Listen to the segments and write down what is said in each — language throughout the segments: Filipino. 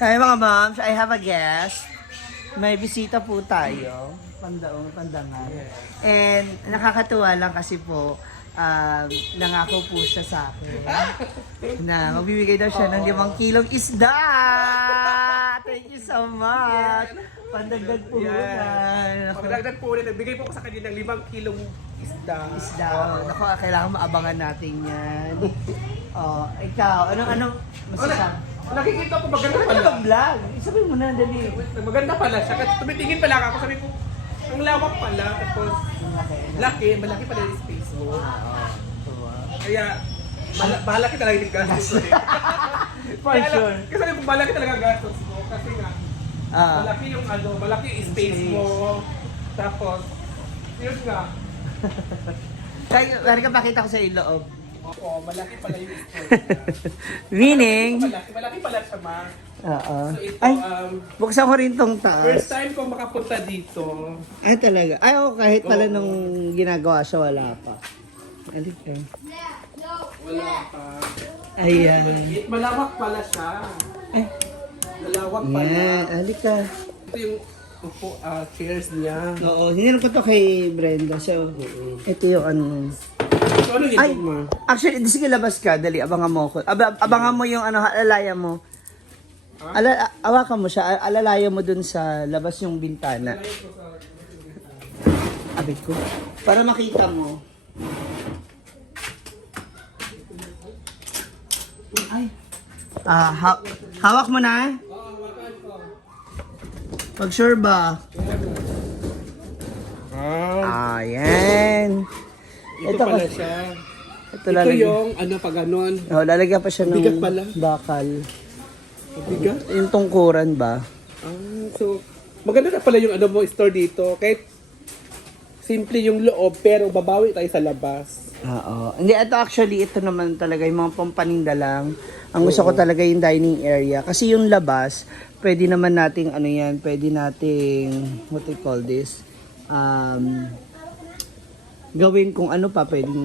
Hi mga moms, I have a guest. May bisita po tayo. Pandangan. And nakakatuwa lang kasi po, nangako po siya sa akin na magbibigay daw siya ng 5 kilong isda. Thank you so much. Pandagdag po yan. Pagdagdag po ulit, nagbigay po ko sa kanya ng 5 kilong isda. Isda. Naku, kailangan maabangan natin yan. Oh, ikaw, anong masasabi? Nakikita ko maganda Ano pala. ba vlog? Sabihin mo na, dali. Maganda pala siya. Kasi tumitingin pala ako, sabi ko, ang lawak pala. Tapos, malaki pala yung space mo. Kaya, bahala kita lang yung gastos mo eh. For sure. Kasi sabi ko, malaki talaga ang gastos mo. Kasi nga, malaki yung malaki yung space mo. Tapos, yun nga. Kaya ka pakita ko sa iyo loob. Oo, malaki pala yung space. Meaning? Malaki pala siya, ma. Oo. So ito, Ay, buksan ko rin tong first taas. time kong makapunta dito. Ay, talaga. Ay, oh, kahit pala nung ginagawa siya, wala pa. Halika. Wala pa. Ayan. Malawak pala siya. Ay, Malawak pala. yan. Halika. Ito yung chairs niya. Oo, hinanong ko to kay Brenda. So, ito yung ano. So ano Ay, dito, ma? actually, sige labas ka. Dali, abangan mo ko. Abangan mo yung ano, alalayan mo. Awakan mo siya. Alalayan mo dun sa labas yung bintana. Abit ko. Para makita mo. Ay. Hawak mo na. Pag sure ba? Ayan. Ito pala siya. Ito Ito lalagyan. yung pag ganon. Oh, lalagyan pa siya ng Bigat pala. bakal. Bigat. Yung tungkuran ba? So, maganda na pala yung mo store dito. Kahit simple yung loob, pero babawi tayo sa labas. Oo. Hindi, ito naman talaga yung mga pampaninda lang. Ang gusto ko talaga yung dining area. Kasi yung labas, pwede naman nating, pwede nating, what do you call this? Gawin kung ano pa, pwedeng,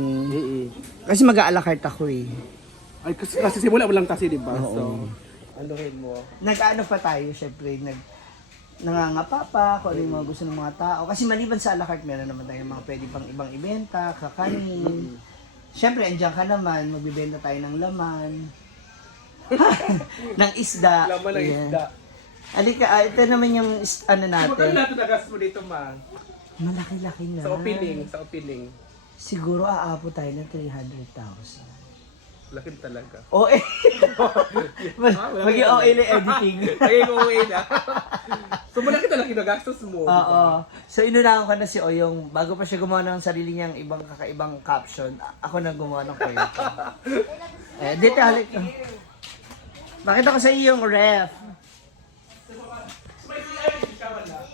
kasi mag-a-alakart ako eh. Ay, kasi simula mo lang kasi, di ba? Oo. So, anuhin mo. Nag-ano pa tayo, syempre, nangangapa pa kung ano yung mga gusto ng mga tao. Kasi maliban sa alakart, meron naman tayo mga pwede pang ibang ibenta, kakanin. Syempre, andyan ka naman, magbibenta tayo ng laman. ng isda. Laman ng Ayan. isda. Alika, ito naman yung ano Magkano natin. natin nagastos mo dito, ma? Malaki-laki na. Sa opening. Siguro aabot tayo ng 300,000. Laki talaga. Oh, eh. Mag-i-OA na editing. Ay, uuwi na. So, malaki talaga nagastos mo, di Oo. ba? So, inunahan ko na si Oyong, bago pa siya gumawa ng sarili niyang kakaibang caption, ako na gumawa ng kwento. Dito, halik. Bakit ako sa iyo yung ref?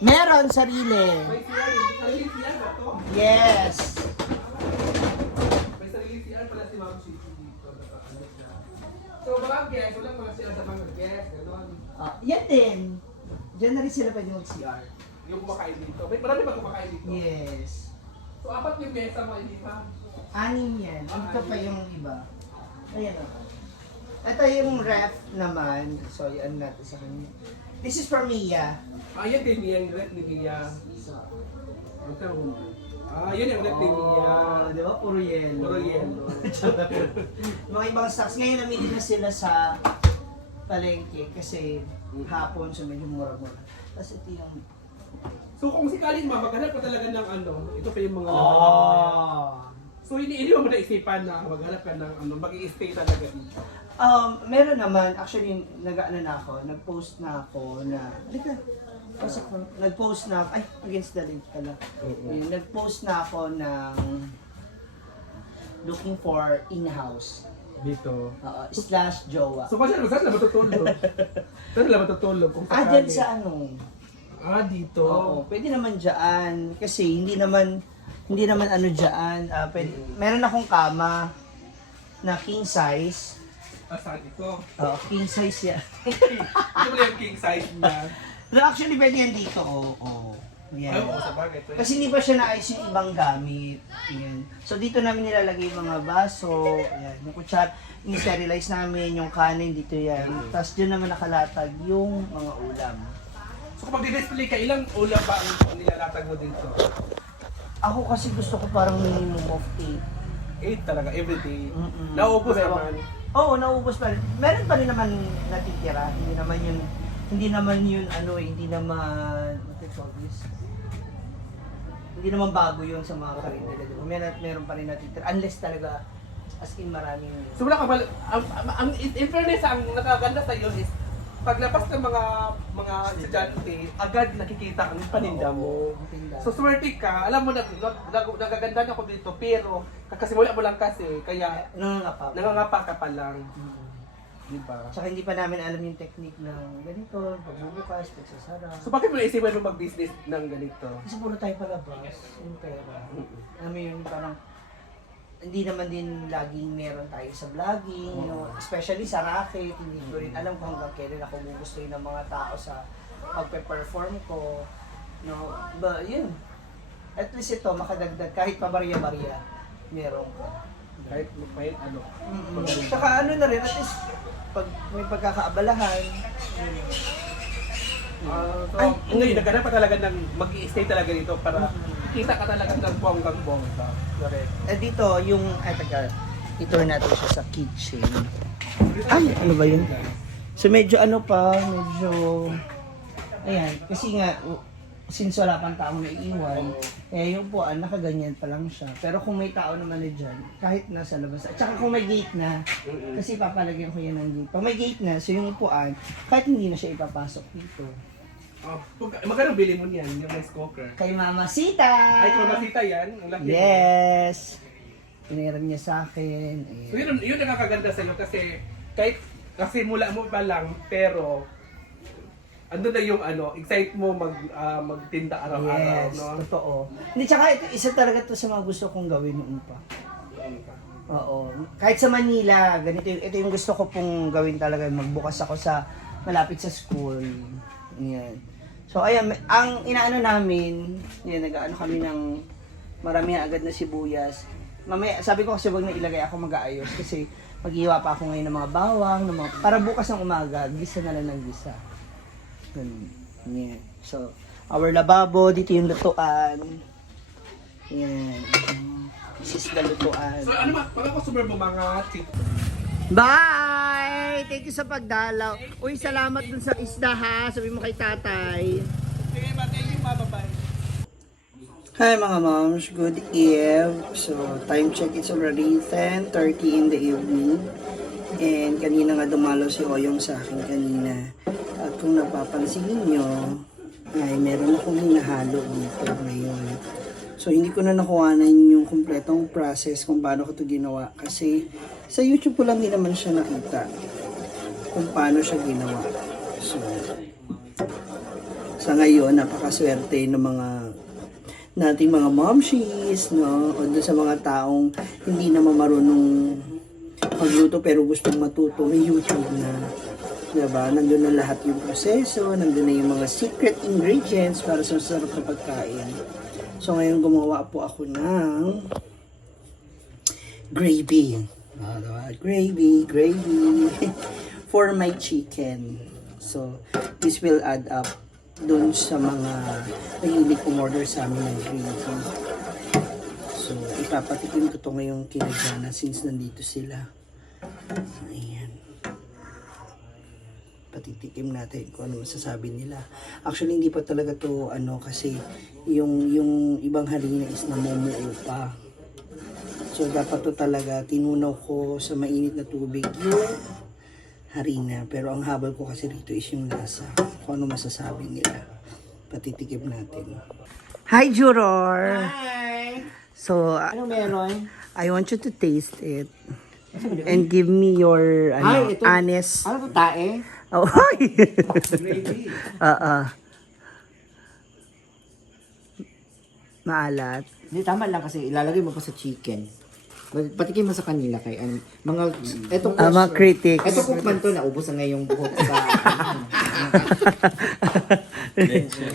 Meron sarili. May sarili siya ba to? Yes. May sarili siya pala si Ma'am Chichi dito. So, mga guest, wala mga sila sa mga guest. Gano'n. Yan din. Diyan na rin sila pwede mag-CR. Yung kumakain dito. May marami ba kumakain dito? Yes. So, 4 yung mesa mo, hindi pa? 6 yan. Ito pa yung iba. Ayan o. Ito yung ref naman. So, ano natin sa kanya. This is for Mia. Yan din yan. Yung rep ni Mia. Yun yung rep ni Mia. Di ba? Puro yelo. Puro yelo. Mga ibang stocks. Ngayon, namili na sila sa palengke kasi hapon, so medyo mura-mura. Tapos ito yung... So, kung sikaling maghanap pa talaga ng ito pa yung mga... So, hindi mo naisipan na maghanap ka ng mag-i-stay talaga dito. Meron naman, actually, nag-post na ako na, halika, pasok mo. Nag-post na ako, ay, against the link pala. Ayun, nag-post na ako ng looking for in-house. Dito. Slash jowa. So, saan na matutulog? Saan na matutulog? Kung sakali? Dyan sa ano. Dito. Oo, pwede naman dyan. Kasi hindi naman ano dyan. Meron akong kama na king size. Saan ito? King size yan. Ito pala yung king size niya. No, actually, pwede yan dito, Yan. Ay, oo, sa bagay. Kasi hindi pa siya naayos yung ibang gamit. Yan. So dito namin nilalagay yung mga baso, yan, yung kutsara, in-sterilize namin yung kanin dito yan. Tapos dyan naman nakalatag yung mga ulam. So kung mag-display ka, ilang ulam ba ang nilalatag mo dito? Ako kasi gusto ko parang minimum of 8. 8 talaga, everyday. Mm-mm. Nauubos Pero- naman. Oo, naubos pa rin. Meron pa rin naman natitira. Hindi naman yun ano eh, hindi naman, what do you call this? Hindi naman bago yun sa mga karindera. Diba? Meron pa rin natitira. Unless talaga, as in maraming. So wala ka ba, in fairness, ang nakaganda sa iyo is, paglabas ng mga estudyante, agad nakikita ang paninda mo. So swerte ka, alam mo, nagaganda na ako dito, pero kakasimula mo lang kasi, kaya Nangangapa. nangangapa ka pa lang. Diba? Tsaka hindi pa namin alam yung technique ng ganito, pagbubukas, pagsasara. So bakit mo naisipan mo mag-business ng ganito? Kasi puro tayo palabas, yung pera. Alam mo yun, parang hindi naman din laging meron tayo sa vlogging, you know, especially sa racket, hindi ko rin alam kung hanggang kailan ako gugustuhin ng mga tao sa pagpe-perform ko. No, but yun, at least ito, makadagdag kahit pa barya-barya, meron ka. Kahit ano. Tsaka ano na rin, at least pag may pagkakaabalahan, So, ngayon, naghanap pa talaga ng mag-i-stay talaga dito para kita ka talaga ng bonggang-bongga. Correct. dito yung, i-tour natin siya sa kitchen. Ay, ano ba yun? So medyo ano pa, medyo, ayan, kasi nga, since wala pang taong naiiwan, yung upuan, nakaganyan pa lang siya. Pero kung may tao naman na dyan, kahit nasa labas, at saka kung may gate na, kasi papalagyan ko yan ng gate. Pag may gate na, so yung upuan, kahit hindi na siya ipapasok dito. Magkano bili mo niyan, yung rice cooker? Kay Mama Sita! Ay, kung masita yan, ang laki. Yes! Pinahiram niya sa akin. So yun nakakaganda sa iyo kasi mula mo pa lang, pero ando na yung excite mo magtinda araw-araw, Yes, no? totoo. Hindi, tsaka ito, isa talaga to sa mga gusto kong gawin noon pa. Oo. Kahit sa Manila, ito yung gusto ko pong gawin talaga. Magbukas ako sa, malapit sa school. Yan. So, ayan, ang inaano namin, yan, nag-ano kami ng marami agad na sibuyas. Mamaya, sabi ko kasi wag na ilagay ako mag-aayos kasi maghiwa pa ako ngayon ng mga bawang, para bukas ng umaga, gisa na lang ng gisa. Ganun. Yan. So, our lababo, dito yung lutuan. Yan. This is the lutuan. So ano mga customer mo mga tip? Bye! Thank you sa pagdalaw. Uy, salamat dun sa isda ha. Sabi mo kay tatay. Sige ba, thank you, bye-bye. Hi mga moms, good eve. So, time check, it's already 10:30 in the evening. And kanina nga dumalaw si Oyong sa akin kanina. At kung napapansin niyo, ay meron akong hinahalo dito ngayon. So, hindi ko na nakuhanan yung kompletong process kung paano ko ito ginawa. Kasi sa YouTube ko lang din naman siya nakita kung paano siya ginawa. So, sa ngayon, napakaswerte ng mga nating mga momshies, no? O doon sa mga taong hindi naman marunong magluto pero gustong matuto, may YouTube na. Diba? Nandun na lahat yung proseso, nandun na yung mga secret ingredients para sa sarap na pagkain. So ngayon gumawa po ako ng gravy. Diba? Gravy for my chicken. So this will add up dun sa mga nahilig umorder sa amin ng gravy. So ipapatikim ko to ngayong kinagana since nandito sila. Ayan. Patitikim natin kung ano masasabi nila. Actually, hindi pa talaga to kasi yung ibang harina is namumuo pa. So, dapat to talaga tinunaw ko sa mainit na tubig yung harina. Pero ang habol ko kasi rito is yung lasa. Kung ano masasabi nila. Patitikim natin. Hi, Juror! Hi! So, Ano meron? I want you to taste it. And give me your Ay, ito. honest. Ano to, tae? Oh, hi! Gravy. Maalat. Hindi, tama lang kasi ilalagay mo pa sa chicken. Patikin mo sa kanila kay mga etong Mga critics. Etong cookman to naubos na ngayong buhok sa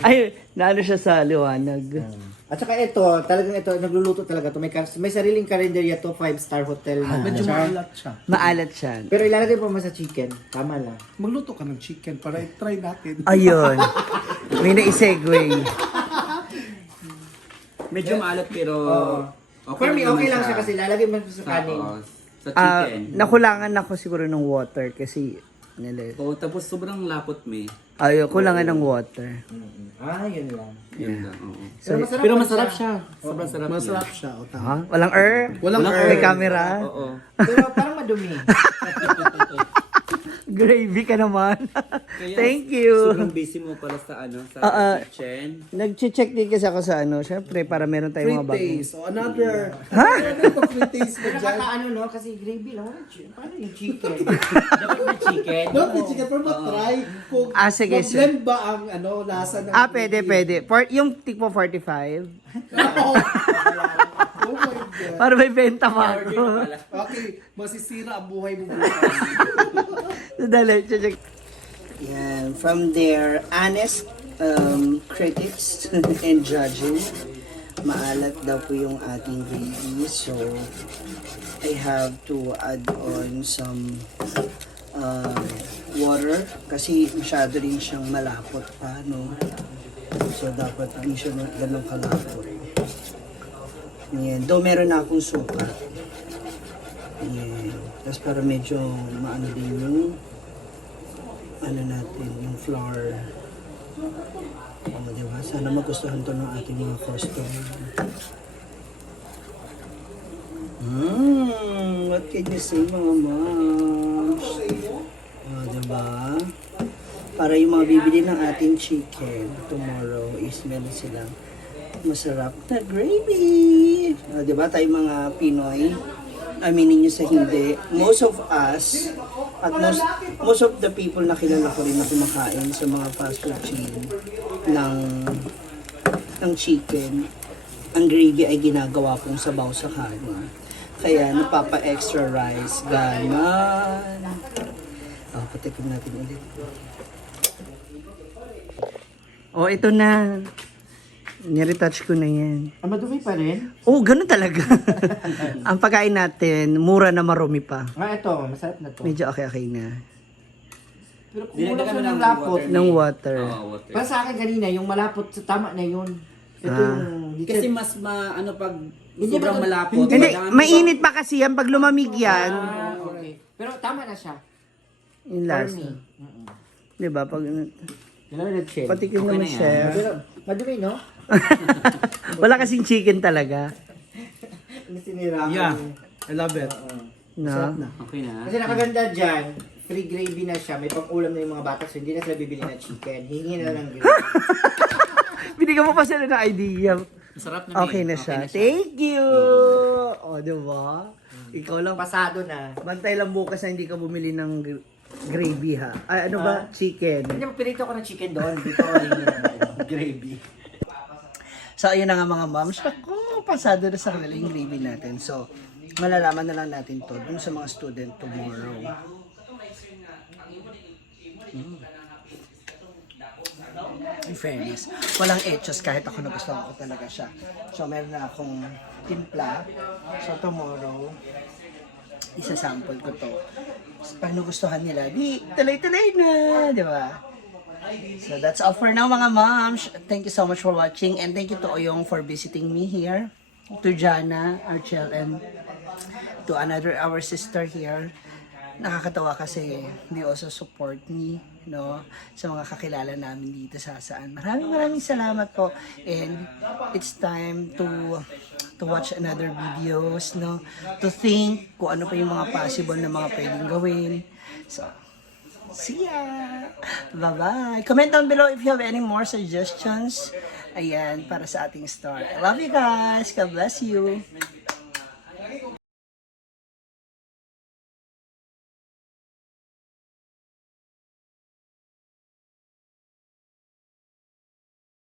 Ay, naano siya sa liwanag. At saka ito, talagang ito, nagluluto talaga to. May sariling karinderya to, 5-star hotel. Medyo maalat siya. Maalat siya. Pero ilalagay pa mo sa chicken. Tama lang. Magluto ka ng chicken para i-try natin. Ayun. May na-segue. Medyo maalat pero For me, naman okay lang siya. siya kasi lalagay mo sa kanin. Oo, sa chicken. Nakulangan ako siguro ng water kasi Oo, tapos sobrang lapot may. ayaw, kulangan ng water. Yun lang. Yun lang, oo. Pero Pero masarap masarap siya. Sobrang sarap Masarap niya. siya. O, tama. Ha? Walang Walang May camera? Oo. Pero parang madumi. Gravy ka naman. Kaya Thank you. Sobrang busy mo pala sa sa kitchen. Nag-check din kasi ako sa syempre para meron tayong Free mga bagong. taste. O, another. Ano pa free taste mo Pero dyan? kaka no? Kasi gravy lang. Paano yung chicken? Dapat may chicken. Don't be chicken, pero matry kung Sige, sir. mag-blend ba ang lasa ng Pwede. Yung tipo 45. Oh my God. Para may benta pa ako. Okay, masisira ang buhay mo. Dali, check. Yan, from their honest critics and judges, maalat daw po yung ating gravy. So, I have to add on some water kasi masyado rin siyang malapot pa, no? So, dapat hindi siya ganun kalapot. Yan. Though meron na akong suka. Yan. Tapos para medyo maano din yung natin, yung flour. Diba? Sana magustuhan to ng ating mga customer. What can you say, mga moms? Diba? Para yung mga bibili ng ating chicken tomorrow is meron silang masarap na gravy. Diba? Tayo mga Pinoy, aminin nyo sa hindi, most of us, at most of the people na kilala ko rin na kumakain sa mga fast food chain ng chicken, ang gravy ay ginagawa pong sabaw sa kanin. Kaya napapa-extra rice, ganon. Patikim natin ulit. Ito na. Niretouch ko na yan. Madumi pa rin? Ganun talaga. Ang pagkain natin, mura na marumi pa. Ito, masarap na to. Medyo okay na. Pero kung Dinagdagan kulang mo siya ng ng lapot. water. Ng water. Oo, water. Para sa akin kanina, yung malapot, tama na yun. Ito yung... Kasi mas pag Hindi sobrang ba- malapot. Hindi, kailangan mainit pa kasi yan. Pag lumamig yan, Okay. Pero tama na siya. yung For lasa. me. Diba? Pag, Yan ang red shell. patikim Okay naman, na yan. chef. Pero madumi, no? Wala kasing chicken talaga. Sinira ko. Yeah, I love it. No? Okay na. Kasi nakaganda dyan, free gravy na siya, may pang-ulam na yung mga bata, so hindi na sila bibili ng chicken. Hihingi na lang ng gravy. Binigyan mo pa sila ng idea. Masarap na Okay na siya. Thank you! Diba? Ikaw lang. Pasado na. Bantay lang bukas na hindi ka bumili ng gravy, ha? Ay, ano ba? Chicken. Hindi, magpirito ko ng chicken doon. Dito ko rin yung gravy. So, ayun na nga mga moms. Ako, pasado na sa kanila yung gravy natin. So, malalaman na lang natin to dun sa mga student tomorrow. In fairness, walang etchos kahit ako nagustuhan ko talaga siya. So, meron na akong timpla. So, tomorrow, isa-sample ko to. Pag nagustuhan nila, di, tuloy-tuloy na, di ba? So, that's all for now, mga moms. Thank you so much for watching and thank you to Oyong for visiting me here. To Jana, Archel, and to another our sister here. Nakakatawa kasi they also support me, no, sa mga kakilala namin dito sa Saan. Maraming salamat po. And it's time to watch another videos, no, to think kung ano pa yung mga possible na mga pwedeng gawin. So, see ya! Bye-bye! Comment down below if you have any more suggestions. Ayan, para sa ating store. I love you guys! God bless you!